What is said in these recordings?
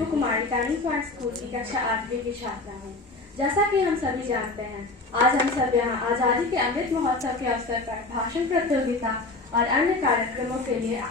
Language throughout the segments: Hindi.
Khushboo Kumari turning point school की कक्षा 8वीं की छात्रा हूँ। जैसा कि हम सभी जानते हैं, आज हम सब यहाँ आज़ादी के अमृत महोत्सव के अवसर पर भाषण प्रतियोगिता और अन्य कार्यक्रमों के लिए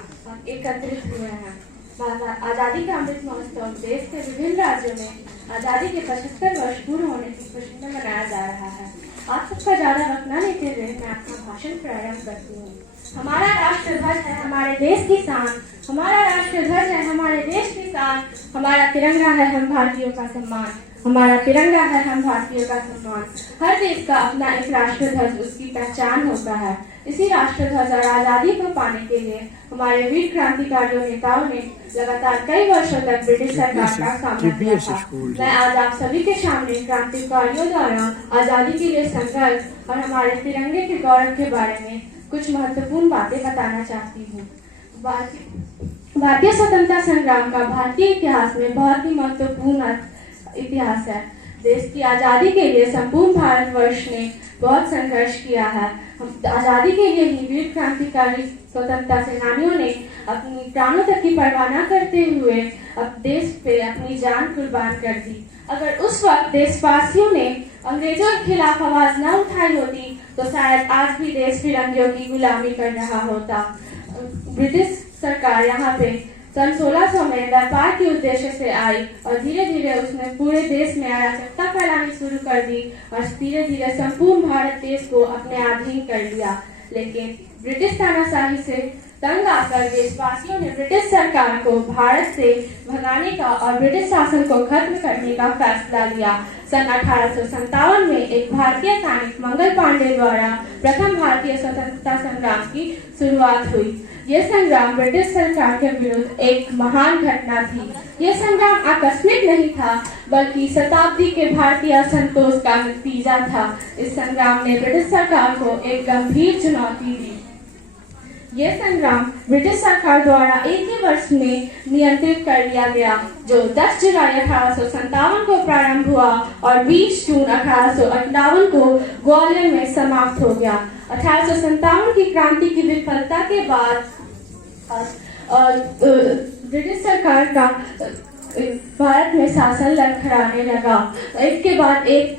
एकत्रित हुए हैं। आज़ादी का अमृत महोत्सव देश के विभिन्न राज्यों में आज़ादी के 75 वर्ष पूर्ण होने की खुशी में मनाया जा रहा है। आप सबका ज़्यादा वक्त न लेते हुए मैं अपना भाषण प्रारंभ करती हूँ। हमारा राष्ट्र ध्वज है हमारे देश की शान, हमारा राष्ट्र ध्वज है हमारे देश की शान, हमारा तिरंगा है हम भारतीयों का सम्मान, हमारा तिरंगा है हम भारतीयों का सम्मान। हर देश का अपना एक राष्ट्र ध्वज उसकी पहचान होता है। इसी राष्ट्र ध्वज और आज़ादी को पाने के लिए हमारे वीर क्रांतिकारियों नेताओं ने लगातार कई वर्षों तक ब्रिटिश सरकार का सामना किया था। मैं आज आप सभी के सामने क्रांतिकारियों द्वारा आज़ादी के लिए संघर्ष और हमारे तिरंगे के गौरव के बारे में कुछ महत्वपूर्ण बातें बताना चाहती हूँ। भारतीय स्वतंत्रता संग्राम का भारतीय इतिहास में बहुत ही महत्वपूर्ण इतिहास है। देश की आज़ादी के लिए संपूर्ण भारतवर्ष ने बहुत संघर्ष किया है। आज़ादी के लिए ही वीर क्रांतिकारी स्वतंत्रता सेनानियों ने अपनी प्राणों तक की परवाह न करते हुए अब देश पे अपनी जान कुर्बान कर दी। अगर उस वक्त देशवासियों ने अंग्रेजों के खिलाफ आवाज न उठाई होती तो शायद आज भी देश फिरंगियों की गुलामी कर रहा होता। ब्रिटिश सरकार यहाँ पे सन 1600 में व्यापार के उद्देश्य से आई और धीरे धीरे उसने पूरे देश में अराजकता फैलानी शुरू कर दी और धीरे धीरे संपूर्ण भारत देश को अपने अधीन कर लिया। लेकिन ब्रिटिश तानाशाही से तंग आकर देशवासियों ने ब्रिटिश सरकार को भारत से भगाने का और ब्रिटिश शासन को खत्म करने का फैसला लिया। सन 1857 में एक भारतीय सैनिक मंगल पांडे द्वारा प्रथम भारतीय स्वतंत्रता संग्राम की शुरुआत हुई। यह संग्राम ब्रिटिश सरकार के विरुद्ध एक महान घटना थी। यह संग्राम आकस्मिक नहीं था बल्कि शताब्दी के भारतीय असंतोष का नतीजा था। इस संग्राम ने ब्रिटिश सरकार को एक गंभीर चुनौती दी। यह संग्राम ब्रिटिश सरकार द्वारा एक ही वर्ष में नियंत्रित कर लिया गया, जो 10 जुलाई 1857 को प्रारंभ हुआ और 20 जून 1858 को ग्वालियर में समाप्त हो गया। 1857 की क्रांति की विफलता के बाद ब्रिटिश सरकार का भारत में शासन लड़खड़ाने लगा। एक के बाद एक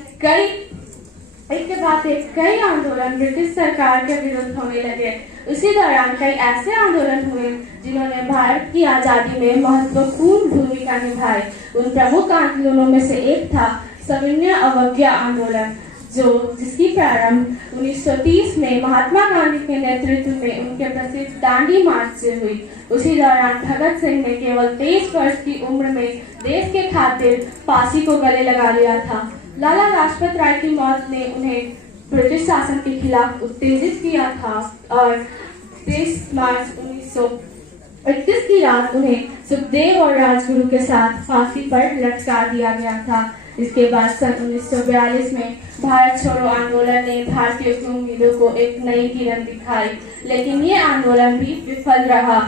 कई आंदोलन ब्रिटिश सरकार के विरुद्ध होने लगे। उसी दौरान कई ऐसे आंदोलन हुए जिन्होंने भारत की आज़ादी में महत्वपूर्ण भूमिका निभाई। उन प्रमुख आंदोलनों में से एक था सविनय अवज्ञा आंदोलन, जिसकी प्रारंभ 1930 में महात्मा गांधी के नेतृत्व में उनके प्रसिद्ध दांडी मार्च से हुई। उसी दौरान भगत सिंह ने केवल 23 वर्ष की उम्र में देश के खातिर फांसी को गले लगा लिया था। लाला लाजपत राय की मौत ने उन्हें ब्रिटिश शासन के खिलाफ उत्तेजित किया था और 23 मार्च 1931 की रात उन्हें सुखदेव और राजगुरु के साथ फांसी पर लटका दिया गया था। इसके बाद सन 1942 में भारत छोड़ो आंदोलन ने भारतीयों की उम्मीदों को एक नई किरण दिखाई, लेकिन ये आंदोलन भी विफल रहा।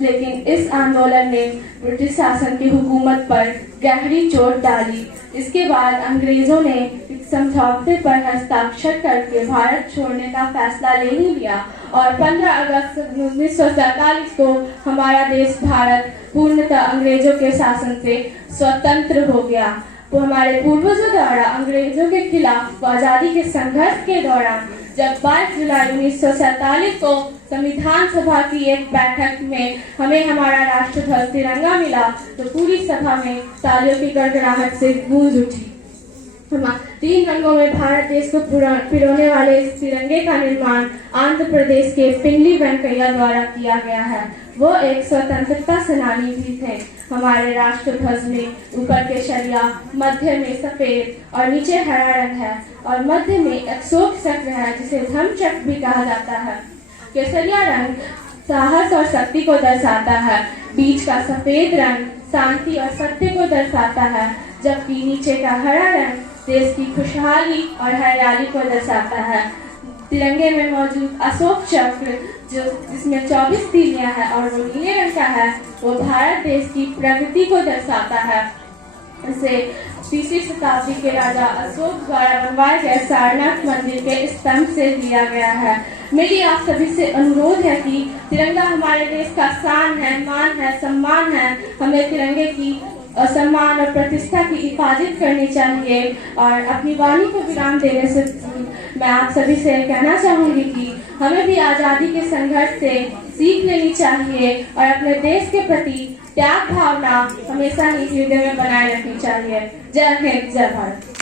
लेकिन इस आंदोलन ने ब्रिटिश शासन की हुकूमत पर गहरी चोट डाली। इसके बाद अंग्रेजों ने समझौते पर हस्ताक्षर करके भारत छोड़ने का फैसला ले ही लिया और 15 अगस्त 1947 को हमारा देश भारत पूर्णतः अंग्रेजों के शासन से स्वतंत्र हो गया। तो हमारे पूर्वजों द्वारा अंग्रेजों के खिलाफ आज़ादी के संघर्ष के दौरान जब 22 जुलाई 1947 को संविधान सभा की एक बैठक में हमें हमारा राष्ट्र ध्वज तिरंगा मिला तो पूरी सभा में तालियों की गड़गड़ाहट से गूंज उठी। 3 रंगों में भारत देश को पिरोने वाले इस तिरंगे का निर्माण आंध्र प्रदेश के पिंगली वेंकैया द्वारा किया गया है। वो एक स्वतंत्रता सेनानी भी थे। हमारे राष्ट्र ध्वज में ऊपर केसरिया, मध्य में सफेद और नीचे हरा रंग है और मध्य में अशोक चक्र है जिसे धर्म चक्र भी कहा जाता है। केसरिया रंग साहस और शक्ति को दर्शाता है, बीच का सफेद रंग शांति और सत्य को दर्शाता है, जबकि नीचे का हरा रंग देश की खुशहाली और हरियाली को दर्शाता है। तिरंगे में मौजूद अशोक चक्र जिसमें 24 तीलियां हैं और वो नीले रंग का है, वो भारत देश की प्रगति को दर्शाता है। इसे 3वीं शताब्दी के राजा अशोक द्वारा बनवाए गए सारनाथ मंदिर के स्तंभ से लिया गया है। मेरी आप सभी से अनुरोध है कि तिरंगा हमारे देश का शान है, मान है, सम्मान है। हमें तिरंगे की सम्मान और प्रतिष्ठा की हिफाजत करनी चाहिए। और अपनी वाणी को विराम देने से मैं आप सभी से कहना चाहूँगी कि हमें भी आज़ादी के संघर्ष से सीख लेनी चाहिए और अपने देश के प्रति त्याग भावना हमेशा ही हृदय में बनाए रखनी चाहिए। जय हिंद, जय भारत।